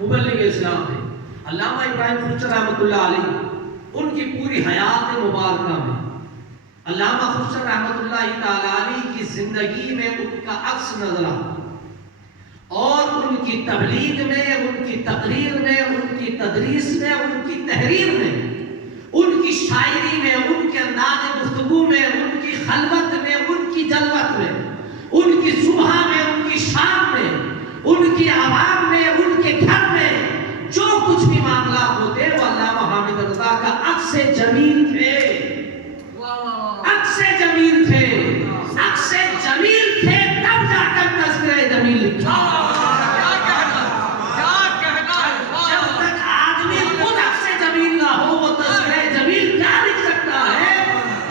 مبلغ اسلام تھے۔ علامہ ابراہیم خرچر رحمۃ اللہ علیہ ان کی پوری حیات مبارکہ میں علامہ خرچر رحمۃ اللہ تعالی علیہ کی زندگی میں ان کا عکس نظر آتا، اور ان کی تبلیغ میں، ان کی تقریر میں، ان کی تدریس میں، ان کی تحریر میں، ان کی شاعری میں، ان کے انداز گفتگو میں، ان کی خلوت میں، ان کی جلوت میں، ان کی صبح میں، ان کی شام میں، ان کی عوام میں، ان کے گھر میں جو کچھ بھی معاملات ہوتے وہ علامہ حامد رضا کا عکس جمیل تھے، عکس جمیل تھے، عکس جمیل تھے، تب جا کر تذکرہ جمیل لکھا۔ جب تک آدمی خود عکس جمیل نہ ہو وہ تذکرہ جمیل کیا لکھ سکتا ہے؟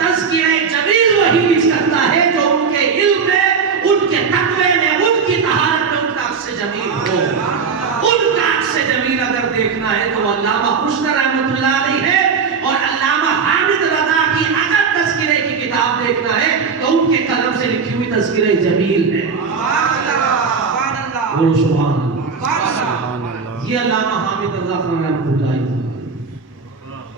تذکرہ جمیل وہی لکھ سکتا ہے جو ان کے علم میں، ان کے تقوی میں، ان کی طہارت میں ان کا عکس جمیل ہو۔ ان کا عکس جمیل اگر دیکھنا ہے تو علامہ خرچر رحمۃ اللہ علیہ ہے، اور علامہ حامد رضا کی اگر تذکرے کی کتاب دیکھنا ہے تو ان کے قلم سے لکھی ہوئی تذکرہ جمیل ہے۔ بولو سبحان اللہ۔ یہ علامہ حامد رضا خان رحمۃ اللہ علیہ،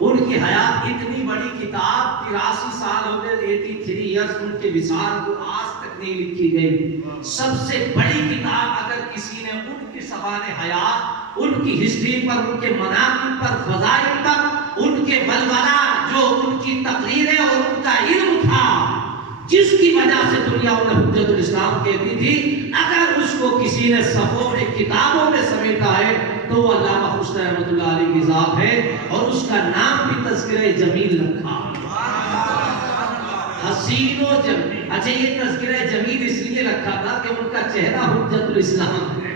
ان کی حیات اتنی بڑی کتاب 83 سال ہو گئے، 83 ایئرس ان کے وصال کو آج تک نہیں لکھی گئی۔ سب سے بڑی کتاب اگر کسی نے ان کی سوانح حیات، ان کی ہسٹری پر، ان کے مناقب پر، فضائل پر، ان کے بلبلا جو ان کی تقریریں اور ان کا علم تھا جس کی وجہ سے دنیا انہیں حجت الاسلام کہتی تھی، اگر اس کو کسی نے صفوں میں، کتابوں میں سمیٹا ہے تو وہ علامہ خرچر رحمۃ اللہ علیہ کی ذات ہے، اور اس کا نام بھی تذکرہ جمیل رکھا۔ حسین و جمیل، اچھا یہ تذکرہ جمیل اس لیے رکھا تھا کہ ان کا چہرہ حجت الاسلام ہے،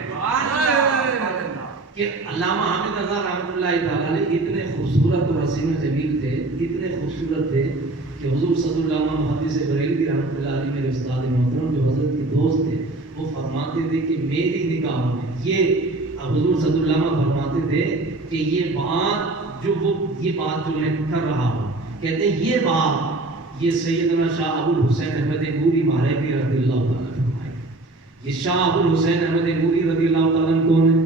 کہ علامہ حامد رضا رحمۃ اللہ تعالی علیہ اتنے خوبصورت اور حسین و جمیل تھے، اتنے خوبصورت تھے کہ حضور صلی اللہ علیہ وسلم محدث بریلوی رحمۃ اللہ علیہ میرے استاد محترم جو حضرت کے دوست تھے، وہ فرماتے تھے کہ میری نگاہوں میں یہ حضور صلی اللہ علیہ وسلم فرماتے تھے کہ یہ بات جو میں کر رہا ہوں، کہتے ہیں یہ بات یہ سیدنا شاہ ابو الحسین احمد نوری مہربی رضی اللہ تعالیٰ فرمائے۔ یہ شاہ ابو الحسین احمد نوری رضی اللہ تعالیٰ کون ہے؟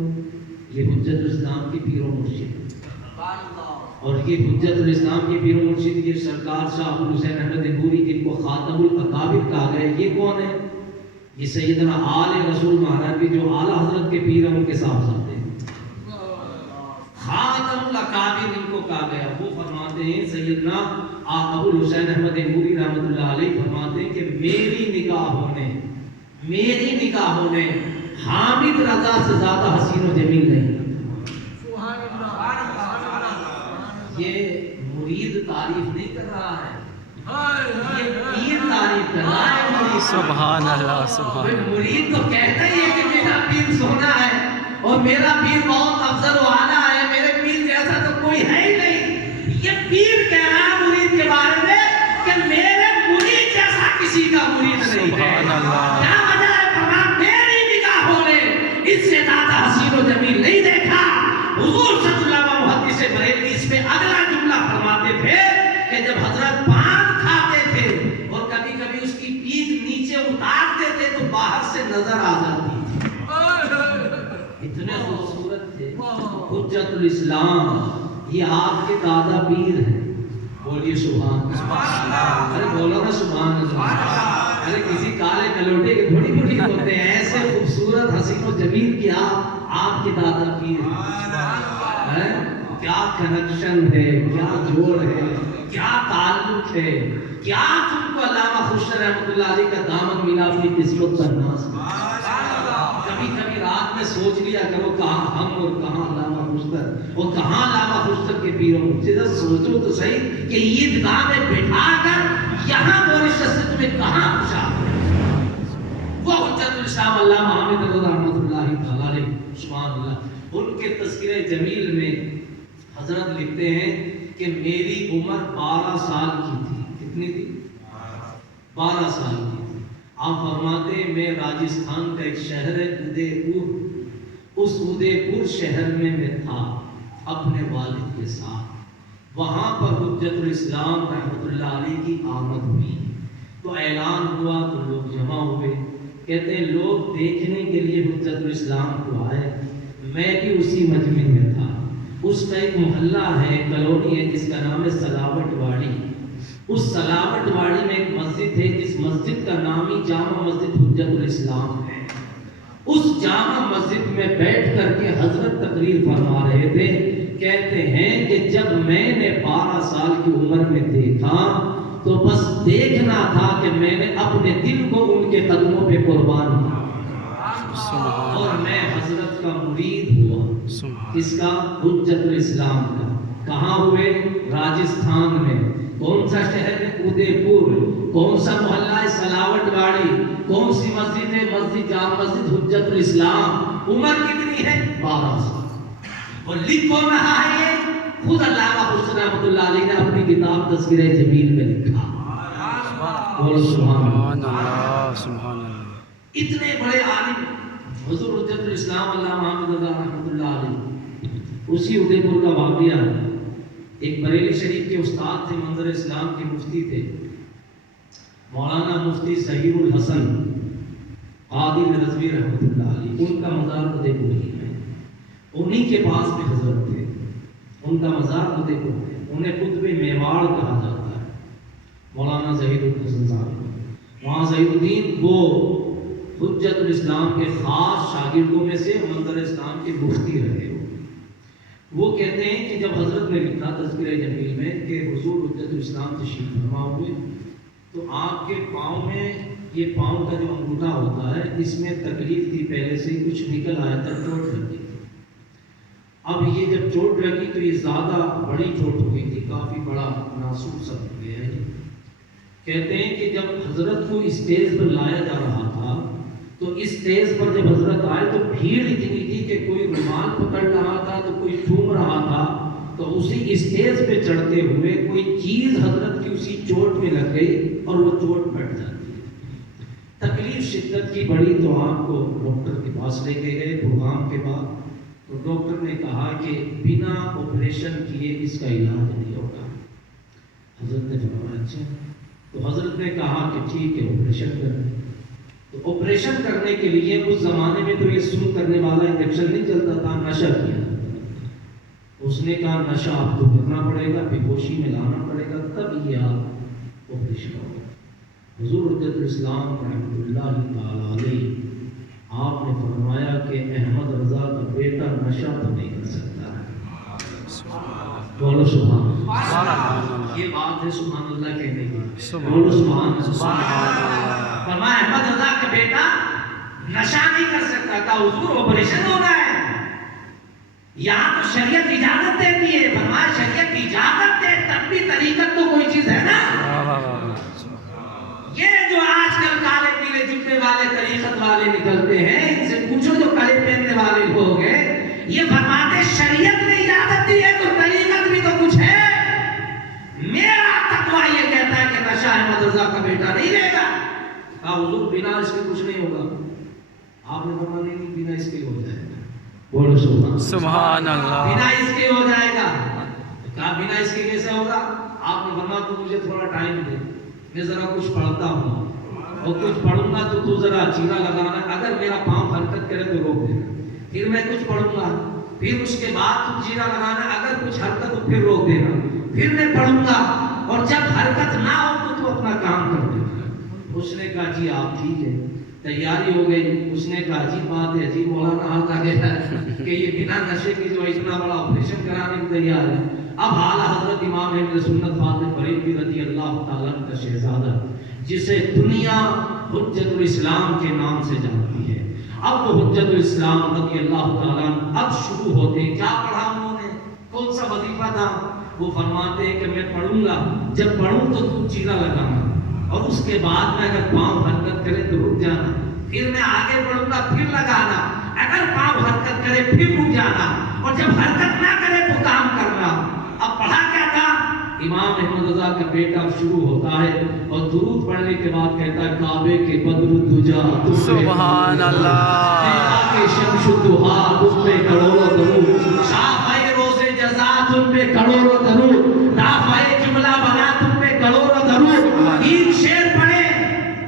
یہ حجت الاسلام کی پیر و مرشد، اور یہ حجت الاسلام کی پیر و مرشد یہ سرکار شاہ ابو الحسین احمد نوری جن کو خاتم الاکابر کہا گیا، یہ کون ہے؟ یہ سیدنا آل رسول مہربی جو اعلیٰ حضرت کے پیر ہیں ان کے صاحبزادے ہیں، خاتم الاکابر ان کو کہا گیا۔ وہ فرماتے ہیں سیدنا ابو الحسین احمد نوری رحمۃ اللہ علیہ فرماتے ہیں کہ میری نگاہوں نے حامد رضا سے زیادہ حسین و جمیل نہیں۔ یہ مرید تعریف نہیں کر رہا ہے، یہ پیر تعریف کر رہا ہے۔ سبحان اللہ، سبحان اللہ۔ مرید تو کہتا ہی ہے کہ میرا پیر سونا ہے اور میرا پیر بہت افضل و اعلیٰ ہے، میرے پیر جیسا تو کوئی ہے ہی نہیں۔ یہ پیر کہہ رہا ہے مرید کے بارے میں کہ میرے مرید جیسا کسی کا مرید نہیں ہے۔ سبحان اللہ۔ کیا وجہ ہے؟ فرمایا میری نگاہوں نے اس سے زیادہ حسین و جمیل نہیں دیکھا۔ حضور صلی اللہ علیہ وسلم محدث بریلوی اس پہ اگلا جملہ فرماتے تھے کہ جب حضرت پان کھاتے تھے اور کبھی کبھی اس کی پیٹھ نیچے اتار دیتے تو باہر سے نظر آ جاتی تھی، اتنے خوبصورت تھے۔ حجت الاسلام یہ آپ کے دادا پیر ہیں، بولیے سبحان اللہ۔ ارے بولو نا سبحان اللہ۔ ارے کسی کالے کلوٹے کے تھوڑی بڑی ہوتے ہیں، ایسے خوبصورت حسین و جمیل کی آپ کے دادا پیر ہیں۔ کیا کنیکشن ہے، کیا جوڑ ہے، کیا تعلق ہے، کیا تم کو علامہ خرچر رحمۃ اللہ علیہ کا دامن ملا اپنی قسمت پر ناز۔ کبھی کبھی رات میں سوچ لیا کرو کہاں ہم اور کہاں علامہ خرچر، اور کہاں علامہ خرچر کے پیر و مرشد۔ سوچو تو صحیح کہ عیدگاہ میں بٹھا کر یہاں موریشس سے تمہیں کہاں پہنچا۔ وہ حجت الاسلام علامہ حامد رضا رحمۃ اللہ تعالی علیہ، سبحان اللہ۔ ان کے تذکرہ جمیل میں حضرت لکھتے ہیں کہ میری عمر 12 سال کی تھی۔ کتنی تھی؟ 12 سال کی تھی۔ آپ فرماتے ہیں میں راجستھان کا ایک شہر ہے ادے پور، اس ادے پور شہر میں تھا اپنے والد کے ساتھ۔ وہاں پر حجت الاسلام رحمۃ اللہ علیہ کی آمد ہوئی تو اعلان ہوا تو لوگ جمع ہوئے۔ کہتے ہیں لوگ دیکھنے کے لیے حجت الاسلام کو آئے، میں بھی اسی مجمع میں تھا. اس کا ایک محلہ ہے، کالونی ہے جس کا نام ہے سلاوٹ واڑی. اس سلاوٹ واڑی میں ایک مسجد ہے جس مسجد کا نام ہی جامع مسجد حجت الاسلام ہے. اس جامع مسجد میں بیٹھ کر کے حضرت تقریر فرما رہے تھے. کہتے ہیں کہ جب میں نے 12 سال کی عمر میں دیکھا تو بس دیکھنا تھا کہ میں نے اپنے دل کو ان کے قدموں پہ قربان کیا اور میں حضرت کا مرید ہوا. اس کا حجت الاسلام کا. کہاں ہوئے؟ راجستھان میں. کون سا شہر ہے؟ ادے پور. کون سا محلہ ہے؟ سلاوٹ واڑی. کون سی مسجد ہے؟ مسجد جامع مسجد حجت الاسلام. عمر کتنی ہے؟ 12 سال. اور لکھ کون رہا ہے یہ؟ خود علامہ حسن رحمۃ اللہ علیہ نے اپنی کتاب تذکرہ جمیل میں لکھا. بولو سبحان اللہ. سبحان اللہ. اتنے بڑے عالم حضور حجت الاسلام علامہ محمد رضا رحمۃ اللہ علیہ. اسی ادے پور کا واقعہ. ایک بریلی شریف کے استاد تھے، منظر اسلام کے مفتی تھے، مولانا مفتی ظہیر الحسن قاضی رضوی رحمۃ اللہ علیہ. ان کا مزار ادے پور ہی ہے. انہی کے پاس میں حضرت تھے. ان کا مزار ادے پور ہے. انہیں قطب میواڑ کہا جاتا ہے، مولانا ظہیر الحسن صاحب. وہاں ظہیر الدین وہ حجت الاسلام کے خاص شاگردوں میں سے منظر اسلام کے مفتی رہے. وہ کہتے ہیں کہ جب حضرت نے لکھا تذکرہ جمیل میں کہ حضور حجت الاسلام تشریف فرما ہوئے تو آپ کے پاؤں میں، یہ پاؤں کا جو انگوٹھا ہوتا ہے اس میں تکلیف تھی، پہلے سے کچھ نکل آیا تھا، چوٹ لگی تھی. اب یہ جب چوٹ لگی تو یہ زیادہ بڑی چوٹ ہو گئی تھی، کافی بڑا ناسور سا ہو گیا ہے. کہتے ہیں کہ جب حضرت کو اسٹیج پر لایا جا رہا تھا تو اس اسٹیج پر جب حضرت آئے تو بھیڑ اتنی تھی کہ کوئی رومال پکڑ رہا تھا تو کوئی چوم رہا تھا. تو اسی اسٹیج پہ چڑھتے ہوئے کوئی چیز حضرت کی اسی چوٹ میں لگ گئی اور وہ چوٹ پھٹ جاتی ہے. تکلیف شدت کی بڑی تو آپ کو ڈاکٹر کے پاس لے کے گئے پروگرام کے بعد. تو ڈاکٹر نے کہا کہ بنا آپریشن کیے اس کا علاج نہیں ہوگا. حضرت نے فرمایا اچھا. تو حضرت نے کہا کہ ٹھیک ہے آپریشن کریں. تو آپریشن کرنے کے لیے اس زمانے میں تو یہ سن کرنے والا انجیکشن نہیں چلتا تھا، نشہ کیا جاتا تھا. اس نے کہا نشہ آپ کو کرنا پڑے گا، بے ہوشی میں لانا پڑے گا، تب یہ آپ آپریشن ہوگا. حضور حجت الاسلام رحمۃ اللہ تعالی علیہ آپ نے فرمایا کہ احمد رضا کا بیٹا نشہ تو نہیں کر سکتا. بولو سبحان اللہ. یہ بات ہے سبحان اللہ کہنے کی. بولو سبحان اللہ. فرمایا احمد رضا کا بیٹا نشہ نہیں کر سکتا تھا. حضور آپریشن ہو رہا ہے، یہاں تو شریعت اجازت دیتی ہے. فرمایا شریعت اجازت دے تب بھی طریقت تو کوئی چیز ہے نا. یہ جو آج کل کالے پیلے جبے والے طریقت والے نکلتے ہیں، ان سے پوچھو جو کڑے پہننے والے لوگ ہیں، یہ فرماتے شریعت نے اجازت دی ہے تو طریقت بھی تو کچھ ہے. میرا تقویٰ یہ کہتا ہے کہ نشہ احمد رضا کا بیٹا نہیں لے گا. کہا حضور بنا اس کے کچھ نہیں ہوگا. آپ نے فرمایا نہیں بنا اس کے ہو جائے گا. بولو سبحان اللہ. بنا اس کے ہو جائے گا. کہا بنا اس کے کیسے ہوگا؟ آپ نے فرمایا تو مجھے تھوڑا ٹائم دے، میں ذرا کچھ پڑھتا ہوں اور کچھ پڑھوں گا تو ذرا چیرا لگانا. اگر میرا پاؤں حرکت کرے تو روک دینا. پھر میں کچھ پڑھوں گا، پھر اس کے بعد تو چیرا لگانا. اگر کچھ حرکت تو پھر روک دینا. پھر میں پڑھوں گا اور جب حرکت نہ ہو تو اپنا کام کر دینا. اس نے کہا جی آپ ٹھیک ہے. تیاری ہو گئی. اس نے کہا عجیب بات ہے، عجیب مولانا حال آ گیا ہے کہ یہ بنا نشے کی جو اتنا بڑا آپریشن کرانے کو تیار ہے. اب اعلیٰ حضرت امام اہل سنت فاطم بریلوی رضی اللہ تعالیٰ کا شہزادہ جسے دنیا حجت الاسلام کے نام سے جانتی ہے، اب وہ حجت الاسلام رضی اللہ تعالیٰ اب شروع ہوتے ہیں. کیا پڑھا انہوں نے؟ کون سا وظیفہ تھا؟ وہ فرماتے ہیں کہ میں پڑھوں گا، جب پڑھوں تو چیرا لگانا اور اس کے بعد میں اگر پاؤں حرکت کرے تو رک جانا. پھر میں آگے بڑھوں گا پھر لگانا. اگر پاؤں حرکت کرے پھر رک جانا اور جب حرکت نہ کرے تو کام کرنا. اب پڑھا کیا تھا؟ امام احمد رضا کا بیٹا شروع ہوتا ہے اور درود پڑھنے کے بعد کہتا ہے کعبے کے بدر الدجا سبحان اللہ کے شمس الضحا تم پہ کروڑوں درود، شافعِ روز جزا تم پہ کروڑوں درود، رافعِ جملہ بنا تم پہ کروڑوں درود. 3 شعر پڑھے.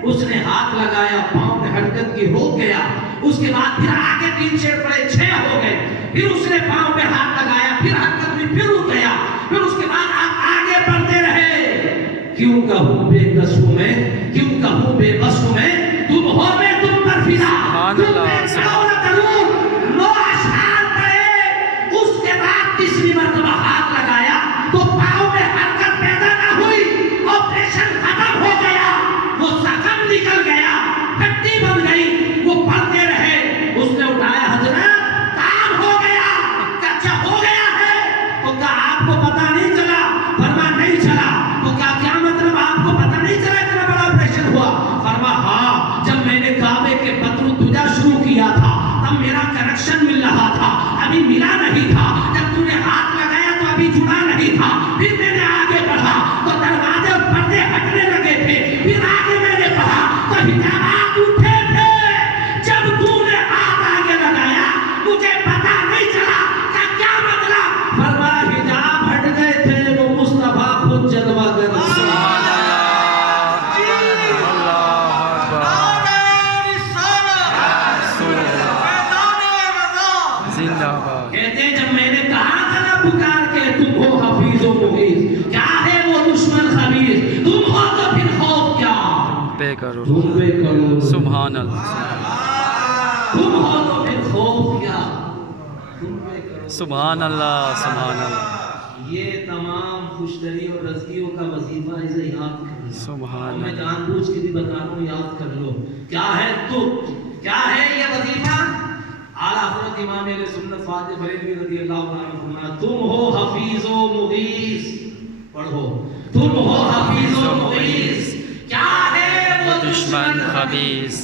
اس نے ہاتھ لگایا، پاؤں نے حرکت کی، ہو گیا. اس کے بعد پھر آگے 3 شعر پڑھے، 6 ہو گئے. پھر اس نے پاؤں پہ ہاتھ لگایا، پھر حرکت ہوئی، پھر رک گیا، پھر اس کے بعد آپ آگے بڑھتے رہے. کیوں کہوں بے بس ہوں میں، کیوں کہوں بے بس ہوں میں، تم ہو میں تم پر فدا، تم پہ کھڑو نہ ضرور. 9 اشعار پڑھے، اس کے بعد تیسری مرتبہ ہاتھ لگایا تو پاؤں میں حرکت پیدا نہ ہوئی، آپریشن ختم ہو گیا، وہ زخم نکل گیا، ہڈی بن گئی. وہ پڑھتے رہے، اس نے اٹھایا، حضرت کام ہو گیا. کیا ہو گیا ہے؟ تو کہا آپ کو پتہ نہیں چلا؟ فرما نہیں چلا. تو کیا مطلب آپ کو پتہ نہیں چلا اتنا بڑا آپریشن ہوا؟ فرما ہاں، جب میں نے کعبے کے پتر تجا شروع کیا تھا تب میرا کنیکشن مل رہا تھا، ابھی ملا نہیں تھا. جب تو نے ہاتھ لگایا تو ابھی جڑا نہیں تھا. پھر میں نے آگے بڑھا تو دروازے اور پردے ہٹنے لگے تھے. پھر آگے میں نے پڑھا تو حجابات اٹھے تھے. جب تو نے ہاتھ آگے لگایا مجھے پتہ نہیں چلا. کیا مطلب؟ فرما حجاب ہٹ گئے تھے، وہ مصطفیٰ خود جلوہ گر. کہتے ہیں جب میں نے کہا تھا نا پکار کے تم ہو حفیظ و مغیث، کیا ہے وہ دشمن خبیث، تم ہو تو پھر خوف کیا، تم پہ کرو، تم پہ کرو سبحان اللہ، تم ہو تو پھر خوف کیا، تم پہ کرو سبحان اللہ، سبحان اللہ. یہ تمام خوشدری اور رضیوں کا وظیفہ اسے یاد کر لو. سبحان میں اللہ. جان بوجھ کے بھی بتا رہا ہوں، یاد کر لو. کیا ہے تو کیا ہے یہ وظیفہ؟ اعلیٰ حضرت امام اہل سنت فاضل بریلوی رضی اللہ عنہ فرمایا تم ہو حفیظ و مغیث. پڑھو، تم ہو حفیظ و مغیث، کیا ہے وہ دشمن خبیث.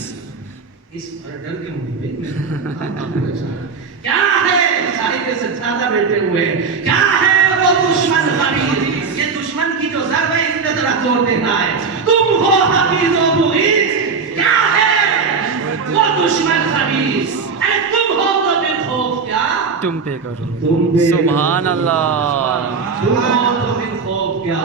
اس پر ڈر کے مجھے کیا ہے؟ شاہد سجادہ بیٹھے ہوئے، کیا ہے وہ دشمن خبیث؟ یہ دشمن کی جو ضرب ہے اس پہ ذرا زور دینا ہے. تم ہو حفیظ و مغیث، کیا ہے وہ دشمن خبیث؟ تم ہو تو پھر خوف کیا، تم پہ کرو، تم پہ سبحان اللہ. تم ہو تو پھر خوف کیا،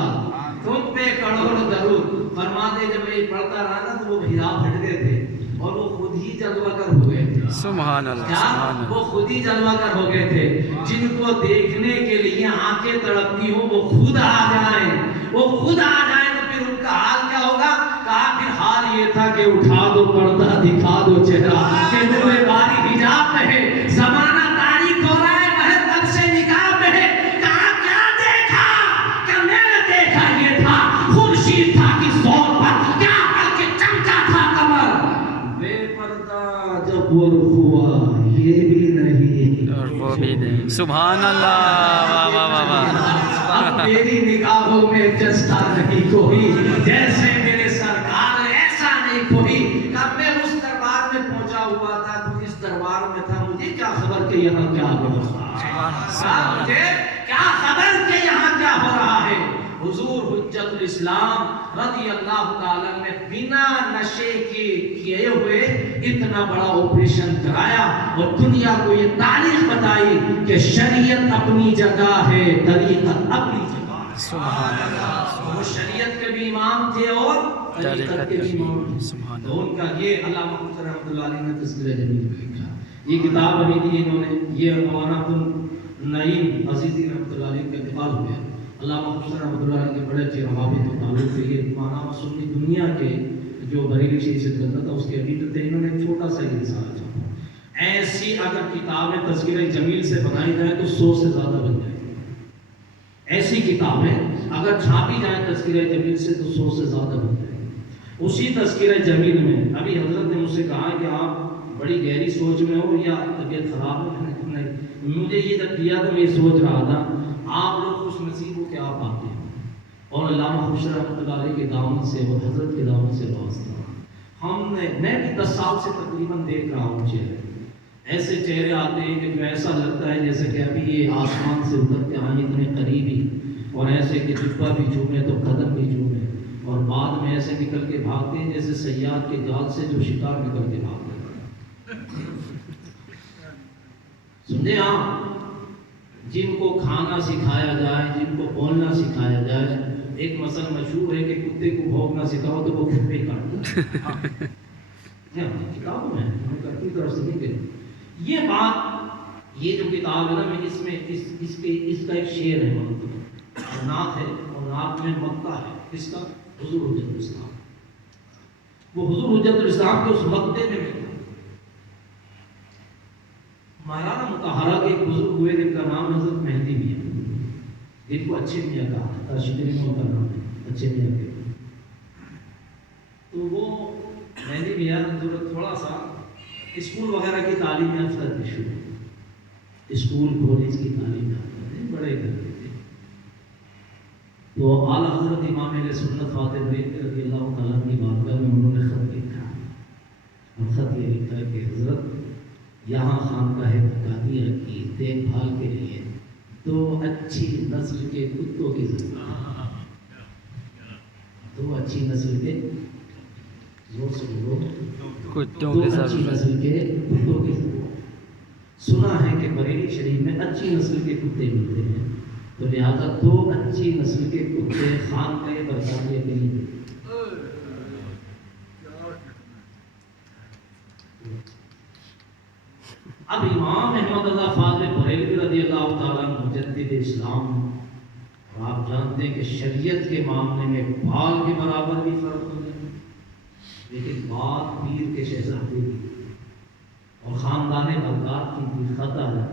تم پہ کروڑ درود. فرماتے جب میں پڑھتا رہا نا تو وہ حجاب ہٹ گئے تھے اور وہ خود ہی جلوہ گر ہو گئے تھے. سبحان اللہ، کیا سبحان اللہ. وہ خود ہی جلوہ گر ہو گئے تھے. جن کو دیکھنے کے لیے آنکھیں تڑپتی ہوں وہ خود آ جائیں، وہ خود آ جائیں تو پھر ان کا حال کیا ہوگا؟ کہا پھر حال یہ تھا کہ اٹھا دو پردہ، دکھا دو چہرہ، کہ نور باری حجاب میں ہے، زمانہ تاریخ ہو رہا ہے، مہر تب سے نکاح میں ہے. کہا کیا دیکھا؟ کہ میں نے دیکھا یہ تھا خورشید تھا کس دور پر، کیا بلکہ چمکا تھا قمر. بے پردہ جب وہ رخ ہوا یہ بھی نہیں اور وہ بھی نہیں. سبحان اللہ، واہ واہ واہ واہ. اب میری نگاہوں میں جستا نہیں کوئی، جیسے میرے سرکار ایسا نہیں کوئی. کب میں اس دربار میں پہنچا ہوا تھا تو اس دربار میں تھا، مجھے کیا خبر کہ یہاں کیا ہو رہا ہے، مجھے کیا خبر کہ یہاں کیا ہو رہا ہے. حضور حجت الاسلام رضی اللہ تعالیٰ نے بنا نشے کے کیے ہوئے اتنا بڑا آپریشن کرایا اور دنیا کو یہ تاریخ بتائی کہ شریعت اپنی جگہ ہے، طریقت اپنی جگہ ہے. سبحان اللہ. وہ شریعت کے بھی امام تھے اور طریقت کے بھی امام تھے. سبحان تو ان کا یہ علامہ محمد رحمۃ اللہ علیہ نے تذکرہ جمیل میں لکھا. یہ کتاب ابھی دی انہوں نے، یہ مولانا النعیم عزیزی رحمۃ اللہ علیہ کا انتقال ہو گیا. علامہ محمد رحمۃ اللہ علیہ کے بڑے اچھے روابط و تعلق تھے. یہ مولانا سنی دنیا کے جو بریلی شریف سے کرتا تھا اس کے ایڈیٹر تھے. انہوں نے ایک چھوٹا سا رسالہ چھاپا. ایسی اگر کتابیں تذکرہ جمیل سے بنائی جائیں تو 100 سے زیادہ بن جائیں. ایسی کتابیں اگر چھاپی جائیں تذکرہ جمیل سے تو 100 سے زیادہ بن جائیں. اسی تذکرہ جمیل میں ابھی حضرت نے مجھ سے کہا کہ آپ بڑی گہری سوچ میں ہو یا طبیعت خراب ہے. مجھے یہ جب دیا تو میں سوچ رہا تھا آپ لوگ خوش نصیب ہو کہ آپ آتے ہیں اور علامہ خوشر رحمۃ اللہ علیہ کے دامن سے اور حضرت کے دامن سے واسطہ. ہم نے میں بھی 10 سال سے تقریباً دیکھ رہا ہوں چہرے، ایسے چہرے آتے ہیں کہ جو ایسا لگتا ہے جیسے کہ ابھی یہ آسمان سے اتر کے آئیں اتنے قریبی، اور ایسے کہ جبہ بھی چومے تو قدم بھی چومے، اور بعد میں ایسے نکل کے بھاگتے ہیں جیسے صیاد کے جال سے جو شکار نکل کے بھاگتے ہیں. سمجھے آپ؟ جن کو کھانا سکھایا جائے، جن کو بولنا سکھایا جائے، ایک مثل مشہور ہے کہ کتے کو بھونکنا سکھاؤ تو وہ خود پہ کاٹتا ہے. کتابوں میں کرتی طرف سے نہیں. یہ بات یہ جو کتاب ہے نا، میں اس میں اس کا ایک شعر ہے اور نعت ہے، اور نعت میں مقطع ہے اس کا حضور حجت الاسلام، وہ حضور حجت الاسلام کے اس مقطع میں مولانا مطہرہ کے ایک بزرگ ہوئے جن کا نام حضرت مہدی میاں، جن کو اچھے میاں کہا، شکری میں کا نام ہے اچھے میاں کے، تو وہ مہدی میاں تھوڑا سا اسکول وغیرہ کی تعلیم یافتہ تھے، شروع اسکول کالج کی تعلیم یافتہ تھے، بڑے کرتے تھے، تو اعلیٰ حضرت امام علیہ سنت فاطر رضی اللہ تعالیٰ کی بارگاہ میں انہوں نے خط لکھا، اور خط یہ لکھا کہ حضرت یہاں خانقاہ قادیہ کی دیکھ بھال کے لیے دو اچھی نسل کے کتوں کی ضرورت ہے، دو اچھی نسل کے زور سے بولو، کتوں دو کی اچھی ضرورت، نسل کے کتوں کی ضرورت، سنا ہے کہ بریلی شریف میں اچھی نسل کے کتے ملتے ہیں، تو لہٰذا دو اچھی نسل کے کتے خانقاہ برطانیہ کے لیے۔ اب امام احمد رضا فاضل بریلوی رضی اللہ تعالیٰ مجدد اسلام، اور آپ جانتے ہیں کہ شریعت کے معاملے میں بال کے برابر بھی فرق ہو جائے، لیکن بات پیر کے شہزادے کی اور خاندان بغداد کی بھی خطا ہے۔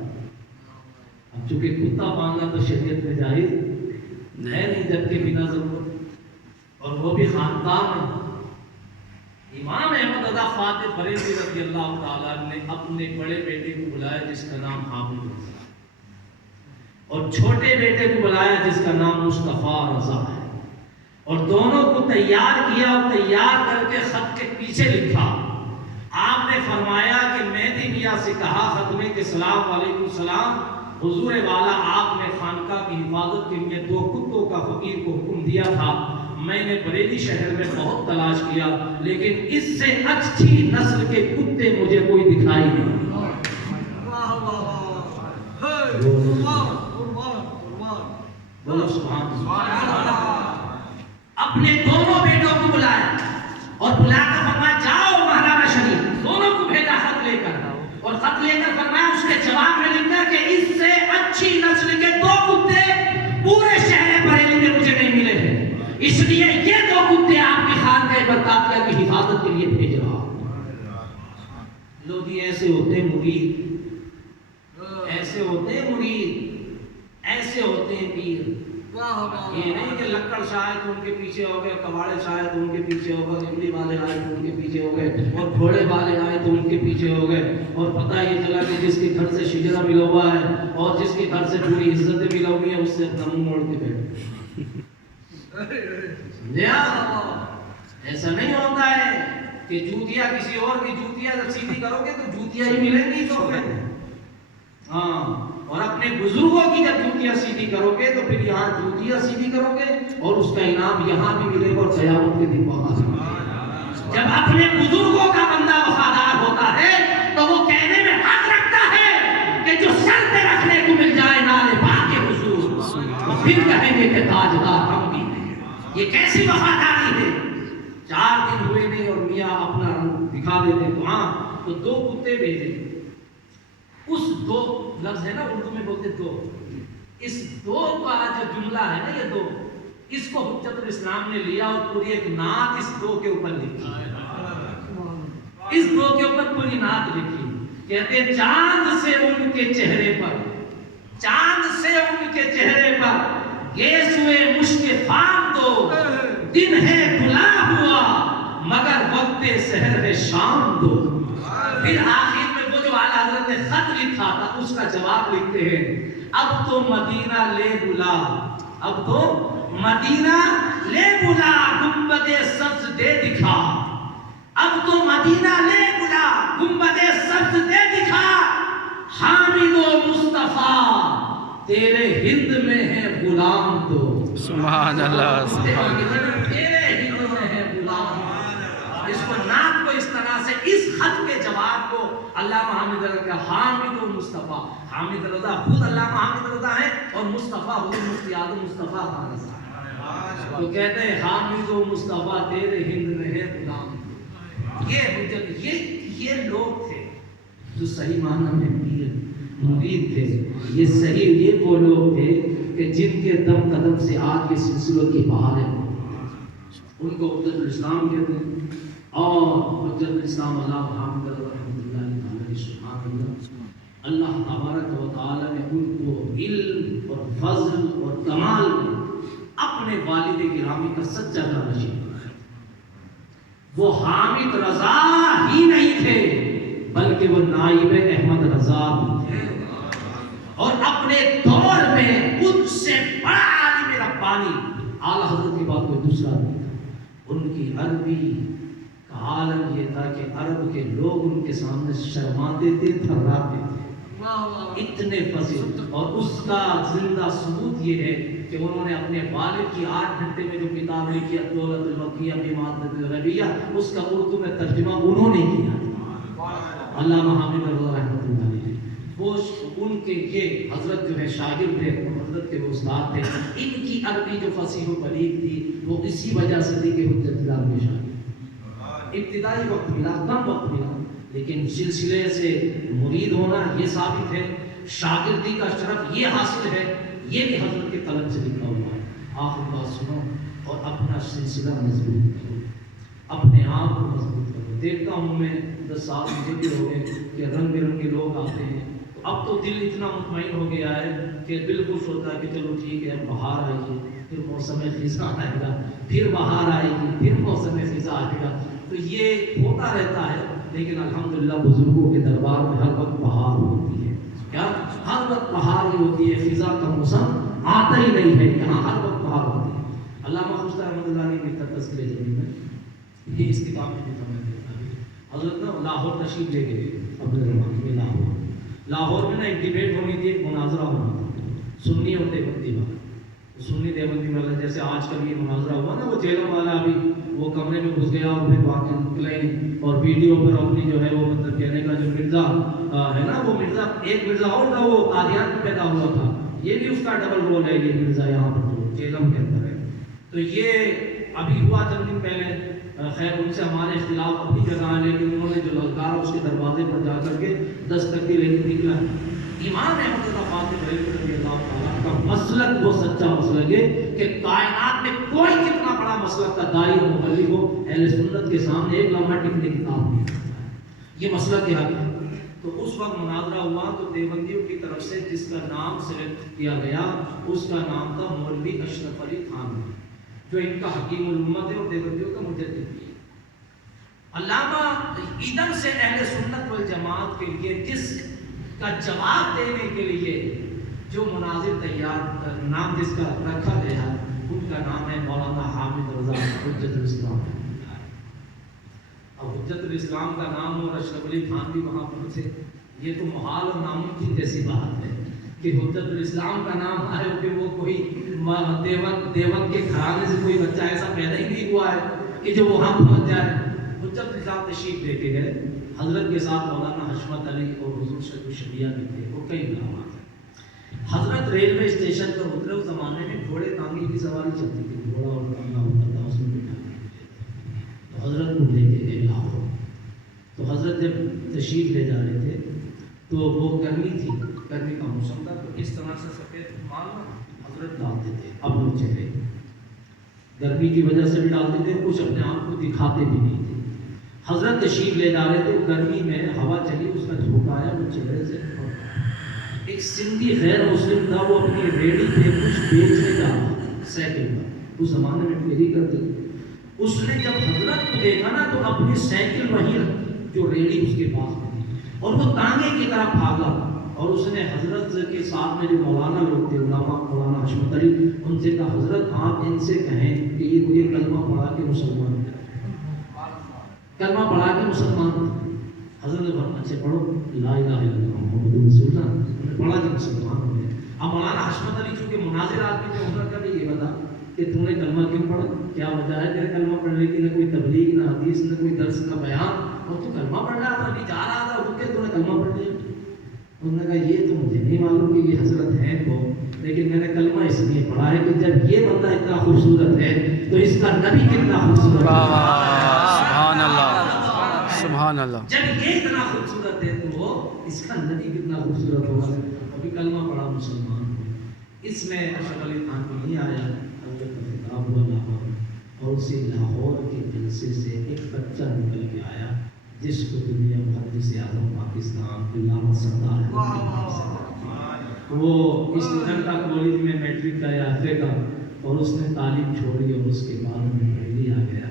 اب چونکہ کتا پالنا تو شریعت میں جائز ہے نہیں، جبکہ بنا ضرورت، اور وہ بھی خاندان میں۔ امام احمد رضا فاضل بریلوی رضی اللہ تعالیٰ نے اپنے بڑے بیٹے کو بلایا جس کا نام حامد رضا، اور چھوٹے بیٹے کو بلایا جس کا نام مصطفیٰ رضا ہے، اور دونوں کو تیار کیا، اور تیار کر کے خط کے پیچھے لکھا۔ آپ نے فرمایا کہ مہدی میاں سے کہا خط میں کہ سلام علیکم السلام، حضور والا آپ نے خانقاہ کی حفاظت کے لیے دو کتوں کا فقیر کو حکم دیا تھا، میں نے بریلی شہر میں بہت تلاش کیا، لیکن اس سے اچھی نسل کے کتے مجھے کوئی دکھائی نہیں۔ بولو سبحان اللہ۔ اپنے دونوں بیٹوں کو بلایا اور بلا کر فرمایا جاؤ مہارانا شریف، دونوں کو بھیجا خط لے کر، اور خط لے کر فرمایا اس کے جواب میں لکھا کہ اس سے اچھی نسل کے دو کتے پورے شہر بریلی میں مجھے نہیں ملے ہیں، اس لیے یہ دو کتے آپ کی خانقاہ برطانیہ کی حفاظت کے لیے بھیج رہا ہوں۔ لوگ ایسے ہوتے ہیں مرید، ایسے ہوتے ہیں مرید، ایسے ہوتے ہیں پیر۔ یہ نہیں کہ لکڑ شاید ان کے پیچھے ہو گئے، کباڑے شاید ان کے پیچھے ہو گئے، املی والے آئے تو ان کے پیچھے ہو گئے، اور گھوڑے والے آئے تو ان کے پیچھے ہو گئے، اور پتہ یہ چلا کہ جس کے گھر سے شجرہ ملا ہوا ہے اور جس کے گھر سے پوری عزتیں ملا ہوئی ہیں اس سے اپنا منہ موڑ کے بیٹھے۔ ایسا نہیں ہوتا ہے کہ جوتیاں کسی اور کی جوتیاں جب سیدھی کرو گے تو جوتیاں ہی ملیں گی تو ہاں، اور اپنے بزرگوں کی جب جوتیاں سیدھی کرو گے تو پھر یہاں جوتیاں سیدھی کرو گے اور اس کا انعام یہاں بھی ملے گا اور قیامت کے دن وہاں سے۔ جب اپنے بزرگوں کا بندہ وفادار ہوتا ہے تو وہ کہنے میں حق رکھتا ہے کہ جو سر پہ رکھنے کو مل جائے نالے پاک کے حضور، تو پھر کہیں گے کہ تاجدار ہم بھی ہیں۔ یہ کیسی وفاداری ہے؟ 4 دن ہوئے نہیں اور میاں اپنا رنگ دکھا دیتے تو ہاں، تو 2 کتے بھیجے۔ اس 2 لفظ ہے نا اردو میں بولتے 2، اس 2 کا جو جملہ ہے نا یہ 2، اس کو حجت الاسلام نے لیا اور پوری ایک نعت اس 2 کے اوپر لکھی، اس 2 کے اوپر پوری نعت لکھی۔ کہتے ہیں چاند سے ان کے چہرے پر، چاند سے ان کے چہرے پر گیسوئے مشک فام دو، دن ہے کھلا ہوا مگر وقت سحر ہے شام دو۔ پھر آخر میں وہ جو اعلیٰ حضرت نے خط لکھا تھا اس کا جواب لکھتے ہیں، اب تو مدینہ لے بلا، اب تو مدینہ لے بلا، گنبد سبز دے دکھا، اب تو مدینہ لے بلا، گنبد سبز دے دکھا، حامد و مصطفیٰ تیرے ہند میں ہے غلام دو۔ سبحان اللہ، سبحان اللہ۔ تیرے ہند میں ہے غلام۔ اس کو نعت کو اس طرح سے اس خط کے جواب کو علامہ حامد رضا کا حامد و مصطفیٰ، حامد رضا خود علامہ حامد رضا ہے اور مصطفیٰ خود مفتی اعظم مصطفیٰ خان رضا ہے، تو کہتے ہیں حامد و مصطفیٰ تیرے ہند میں ہے غلام۔ یہ حجت، یہ لوگ تھے جو صحیح معنی میں پیر، مرید تھے. یہ صحیح یہ وہ لوگ تھے کہ جن کے دم قدم سے آج کے سلسلوں کی بہاریں ان کو حجت الاسلام کہتے ہیں. اور حجت الاسلام علامہ محمد رحمۃ اللہ علیہ سبحان اللہ. اللہ تبارک و تعالی نے ان کو علم اور فضل اور کمال میں اپنے والد گرامی کا سچا جانشین بنایا. وہ حامد رضا ہی نہیں تھے بلکہ وہ نائب احمد رضا بھی تھے. اور اپنے دور میں ان سے بڑا عالم ربانی اعلیٰ حضرت کی بات کوئی دوسرا نہیں تھا. ان کی عربی کا عالم یہ تھا کہ عرب کے لوگ ان کے سامنے شرماتے تھے, تھراتے تھے. اتنے فضل. اور اس کا زندہ ثبوت یہ ہے کہ انہوں نے اپنے والد کی 8 گھنٹے میں جو کتاب لکھی الدولۃ المکیہ فی مادۃ العربیہ اس کا اردو میں ترجمہ انہوں نے کیا. علامہ حامد رضا رحمۃ اللہ علیہ وہ ان کے یہ حضرت جو ہے شاگرد تھے, حضرت کے وہ استاد تھے. ان کی عربی جو فصیح و بلیغ تھی وہ اسی وجہ سے تھی کہ حجت اللہ میں شاگرد. ابتدائی وقت ملا, کم وقت ملا, لیکن سلسلے سے مرید ہونا یہ ثابت ہے. شاگردی کا شرف یہ حاصل ہے, یہ بھی حضرت کے قلم سے لکھا ہوا ہے. آخر بات سنو اور اپنا سلسلہ مضبوط کرو, اپنے آپ کو مضبوط کرو. دیکھتا ہوں میں 10 سال مجھے بھی ہو گئے کہ رنگ برنگے لوگ آتے ہیں. اب تو دل اتنا مطمئن ہو گیا ہے کہ دل خوش ہوتا ہے کہ چلو ٹھیک ہے, بہار آئے گی, پھر موسم خزاں آئے گا, پھر بہار آئے گی, پھر موسم خزاں آئے گا. تو یہ ہوتا رہتا ہے. لیکن الحمدللہ بزرگوں کے دربار میں ہر وقت بہار ہوتی ہے. کیا ہر وقت بہار ہی ہوتی ہے, خزاں کا موسم آتا ہی نہیں ہے. یہاں ہر وقت بہار ہوتی ہے. علامہ خواجہ رحمۃ اللہ علیہ کی تذکرہ جمیل میں یہ اس کتاب میں بھی سمجھ دیتا ہے. حضرت نا لاہور تشریف لے گئے اپنے زمانے میں. لاہور میں نا ایک ڈیبیٹ ہونی تھی, ایک مناظرہ ہونا تھا سنی اور دیوبندی والا. سنی دیوبندی والا جیسے آج کل یہ مناظرہ ہوا نا, وہ جیلم والا ابھی وہ کمرے میں گھس گیا اور پھر واقعی نکلے اور ویڈیو پر اپنی جو ہے وہ مطلب کہنے کا جو مرزا ہے نا, وہ مرزا ایک مرزا اور تھا, وہ قادیان میں پیدا ہوا تھا. یہ بھی اس کا ڈبل رول ہے, یہ مرزا یہاں پر جو جیلم کے اندر ہے. تو یہ ابھی ہوا چند دن پہلے. خیر ان سے ہمارے اختلاف اپنی جگہ ہے, لیکن انہوں نے جو للکارا اس کے دروازے پر جا کر کے دستک دی, لیکن نکلا. امام احمد رضا فاطمی رضی اللہ تعالیٰ کا مسلک وہ سچا مسلک ہے کہ کائنات میں کوئی کتنا بڑا مسلک کا دائی و مبلغ ہو, اہل سنت کے سامنے ایک لمحہ ٹکنے کی کتاب نہیں کرتا ہے. یہ مسلک کیا ہے. تو اس وقت مناظرہ ہوا تو دیوبندیوں کی طرف سے جس کا نام سلیکٹ کیا گیا اس کا نام تھا مولوی اشرف علی تھانوی, جو ان کا حکیم الامت ہے اور دیوبندیوں کا مجدد بھی ہے. علامہ ادھر سے اہل سنت والجماعت کے لیے جس کا جواب دینے کے لیے جو مناظر تیار نام جس کا رکھا گیا ان کا نام ہے مولانا حامد رضا حجت الاسلام. اب حجت الاسلام کا نام اور اشرف علی تھانوی وہاں پہنچے, یہ تو محال اور ناممکن جیسی بات ہے کہ حجت الاسلام کا نام آئے کہ وہ کوئی دیوبند کے گھرانے سے کوئی بچہ ایسا پیدا ہی نہیں ہوا ہے کہ جو وہاں پہنچ جائے. حجت الاسلام تشریف لے کے گئے, حضرت کے ساتھ مولانا حشمت علی اور حضور شیخ الشریعہ بھی تھے اور کئی علامات ہیں. حضرت ریلوے اسٹیشن پر اترے. اس زمانے میں گھوڑے تانگی کی سواری چلتی تھی, گھوڑا اور تانگا ہوتا تھا, اس میں بٹھا تو حضرت کو لے کے گئے لاہور. تو حضرت جب تشریف لے جا رہے تھے تو وہ گرمی تھی, گرمی کا موسم تھا, تو اس طرح سے سفید مال حضرت ڈالتے تھے اپنے چہرے. گرمی کی وجہ سے بھی ڈالتے تھے, کچھ اپنے آپ کو دکھاتے بھی نہیں تھے. حضرت تشریف لے جا رہے تھے, گرمی میں ہوا چلی, اس میں دھوکا آیا, وہ چہرے سے. ایک سندھی غیر مسلم تھا, وہ اپنی ریڑھی پہ کچھ بیچنے جا رہا سائیکل پر, اس زمانے میں فیری کرتے تھے. اس نے جب حضرت کو دیکھا نا تو اپنی سائیکل وہیں رکھی جو ریڑھی اس کے پاس میں تھی, اور وہ تانگے کی طرف بھاگا. اور اس نے حضرت کے ساتھ میں جو مولانا لوگ تھے, علامہ مولانا حشمت علی, ان سے کہا حضرت آپ ان سے کہیں کہ یہ مجھے کلمہ پڑھا کے مسلمان ہو جائے, کلمہ پڑھا کے مسلمان ہو جائے. حضرت نے بہت اچھے پڑھو لا الہ الا اللہ محمد رسول اللہ, پڑھا کے مسلمان ہو گئے. اب مولانا حشمت علی چونکہ مناظر آدمی تھے, انہوں نے کہا یہ بتا کہ تم نے کلمہ کیوں پڑھا, کیا وجہ ہے تیرے کلمہ پڑھنے کی, نہ کوئی تبلیغ, نہ حدیث, نہ کوئی درس, نہ بیان, اور تو کلمہ پڑھ رہا تھا, ابھی جا رہا تھا, رک کے تو نے کلمہ پڑھ لیا. انہوں نے کہا یہ تو مجھے نہیں معلوم کہ یہ حضرت ہیں کون, لیکن میں نے کلمہ اس لیے پڑھا ہے کہ جب یہ بندہ اتنا خوبصورت ہے تو اس کا نبی کتنا خوبصورت ہے. سبحان اللہ, سبحان اللہ. جب یہ اتنا خوبصورت ہے تو اس کا نبی کتنا خوبصورت ہوگا، ابھی کلمہ پڑھا مسلمان ہو۔ اس میں اشرف علی خان کو نہیں آیا، حضرت کا خطاب ہوا لاہور، اور اسی لاہور کے جلسے سے ایک بچہ نکل کے آیا جس کو دنیا محدث اعظم پاکستان علامہ سردار وہ اسٹوڈنٹ کا کالج میں میٹرک کا یا ایف اے کا، اور اس نے تعلیم چھوڑی اور اس کے بعد میں بریلی آ گیا،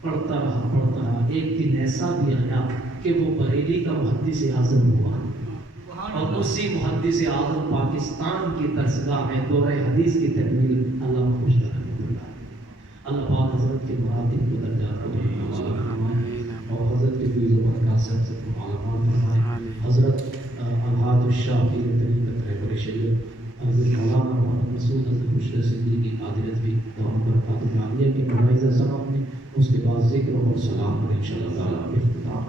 پڑھتا رہا، ایک دن ایسا بھی آیا کہ وہ بریلی کا محدث اعظم ہوا، اور اسی محدث اعظم پاکستان کی درسگاہ میں دورہ حدیث کی تکمیل علامہ خوشدار اللہ پاک حضرت کے مراتب کو درجات کو اور حضرت کے فیض و برکات سے ہم سب کو معلومات فرمائے۔ حضرت الحاج الشافعی طریقت رہبر شریعت حضرت مولانا محمد مسعود حضرت مشرف صدیقی قادریت بھی تمام برکات عالیہ کے مواعظ سماعت میں، اس کے بعد ذکر اور سلام پر انشاءاللہ تعالیٰ اختتام